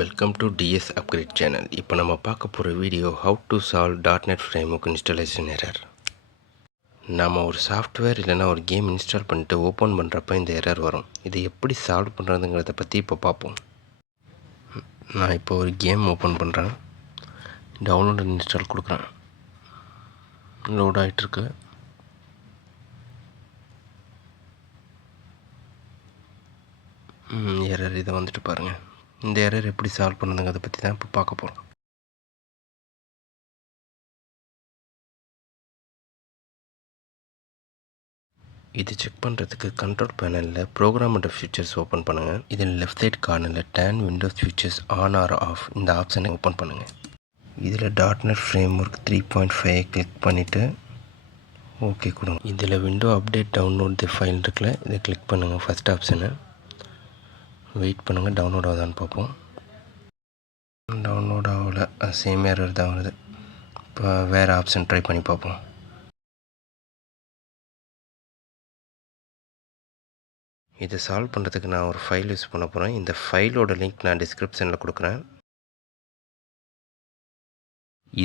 Welcome to DS upgrade channel. இப்போ நம்ம பார்க்க போகிற video how to solve .NET framework installation error. நம்ம ஒரு சாஃப்ட்வேர் இல்லைனா ஒரு கேம் இன்ஸ்டால் பண்ணிட்டு ஓப்பன் பண்ணுறப்ப இந்த எரர் வரும். இதை எப்படி சால்வ் பண்ணுறதுங்கிறத பற்றி இப்போ பார்ப்போம். நான் இப்போ ஒரு கேம் ஓப்பன் பண்ணுறேன், டவுன்லோட் இன்ஸ்டால் கொடுக்குறேன், லோட் ஆகிட்டுருக்கு. எரர் இதை வந்துட்டு பாருங்கள். இந்த எரர் எப்படி சால்வ் பண்ணுறதுங்கிறத பற்றி தான் இப்போ பார்க்க போகிறோம். இது செக் பண்ணுறதுக்கு கண்ட்ரோல் பேனலில் ப்ரோக்ராம் அண்ட் ஃபியூச்சர்ஸ் ஓப்பன் பண்ணுங்கள். இதில் லெஃப்ட் சைட் கார்னரில் turn Windows features on or off இந்த ஆப்ஷனை ஓப்பன் பண்ணுங்கள். இதில் .NET ஃப்ரேம்வொர்க் 3.5 கிளிக் பண்ணிவிட்டு ஓகே கொடுங்க. இதில் window update download the file இருக்குல்ல, இதை கிளிக் பண்ணுங்கள். ஃபஸ்ட் ஆப்ஷனை வெயிட் பண்ணுங்கள், டவுன்லோட் ஆகுதான்னு பார்ப்போம். டவுன்லோட் ஆகலை, சேம் எரர் தான் வருது. இப்போ வேறு ஆப்ஷன் ட்ரை பண்ணி பார்ப்போம். இதை சால்வ் பண்ணுறதுக்கு நான் ஒரு ஃபைல் யூஸ் பண்ண போகிறேன். இந்த ஃபைலோட லிங்க் நான் டிஸ்கிரிப்ஷனில் கொடுக்குறேன்.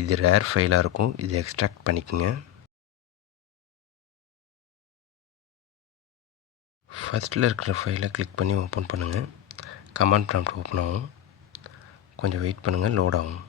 இது ரேர் ஃபைலாக இருக்கும், இது எக்ஸ்ட்ராக்ட் பண்ணிக்கோங்க. ஃபஸ்ட்டில் இருக்கிற ஃபைலை கிளிக் பண்ணி ஓப்பன் பண்ணுங்கள். கமாண்ட் ப்ராம்ப்ட் ஓப்பன் ஆகும், கொஞ்சம் வெயிட் பண்ணுங்கள், லோட் ஆகும்.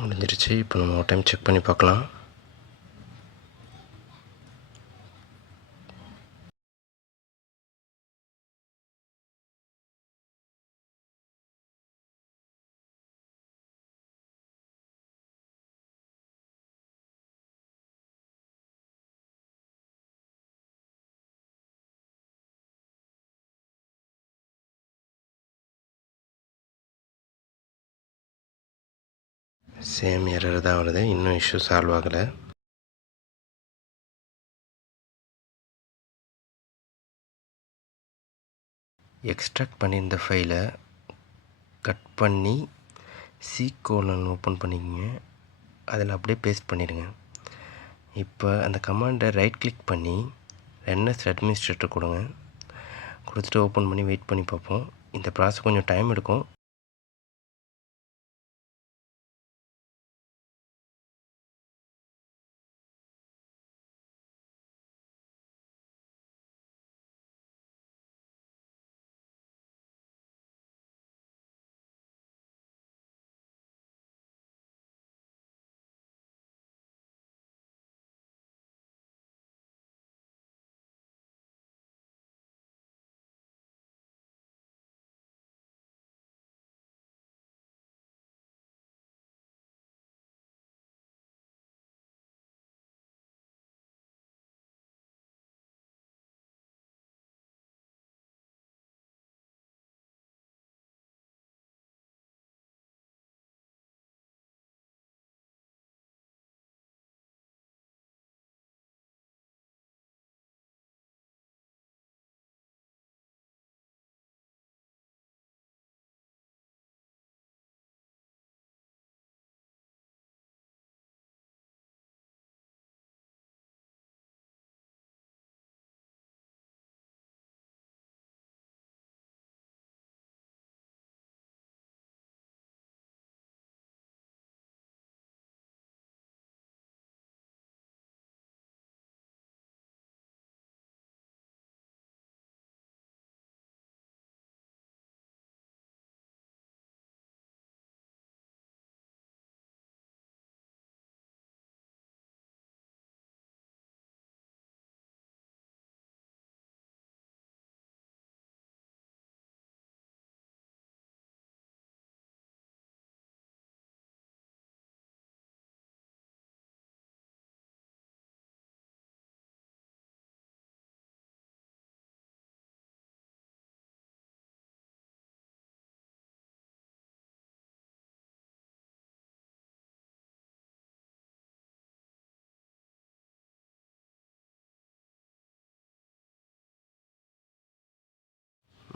முடிஞ்சிருச்சு. இப்போ நம்ம ஒரு டைம் செக் பண்ணி பார்க்கலாம். சேம் எரர் தான் வருது, இன்னும் இஷ்யூ சால்வ் ஆகலை. எக்ஸ்ட்ராக்ட் பண்ணியிருந்த ஃபைலை கட் பண்ணி C:, ஓப்பன் பண்ணிக்கோங்க. அதில் அப்படியே பேஸ்ட் பண்ணிடுங்க. இப்போ அந்த கமாண்டை ரைட் கிளிக் பண்ணி NS அட்மினிஸ்ட்ரேட்டர் கொடுங்க. கொடுத்துட்டு ஓப்பன் பண்ணி வெயிட் பண்ணி பார்ப்போம். இந்த ப்ராசஸ் கொஞ்சம் டைம் எடுக்கும்.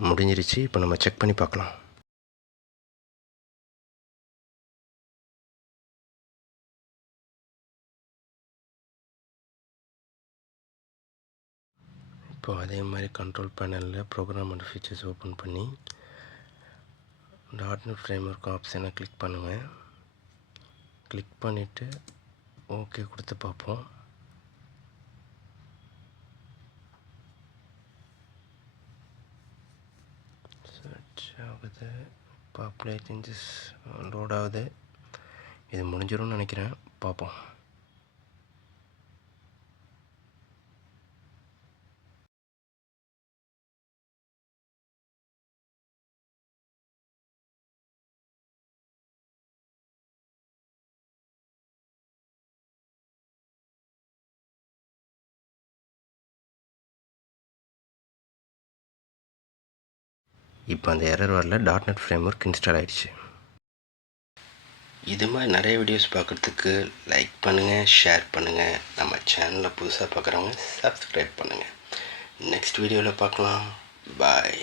முடிஞ்சிருச்சு. இப்போ நம்ம செக் பண்ணி பார்க்கலாம். இப்போ அதே மாதிரி கண்ட்ரோல் பேனலில் ப்ரோக்ராம் அண்ட் ஃபீச்சர்ஸ் ஓப்பன் பண்ணி டாட்நெட் ஃப்ரேம்வொர்க் ஆப்ஷனை கிளிக் பண்ணுங்கள். கிளிக் பண்ணிவிட்டு ஓகே கொடுத்து பார்ப்போம். சர்ச் ஆகுது. இப்போ அப்ளை சேஞ்சஸ் லோட் ஆகுது. இது முடிஞ்சிடும்னு நினைக்கிறேன். பார்ப்போம். இப்போ அந்த எரர் வரல. டாட்நெட் ஃப்ரேம்வொர்க் இன்ஸ்டால் ஆகிடுச்சு. இது மாதிரி நிறைய வீடியோஸ் பார்க்குறதுக்கு லைக் பண்ணுங்கள், ஷேர் பண்ணுங்கள். நம்ம சேனலில் புதுசாக பார்க்குறவங்க சப்ஸ்கிரைப் பண்ணுங்கள். நெக்ஸ்ட் வீடியோவில் பார்க்கலாம். பாய்.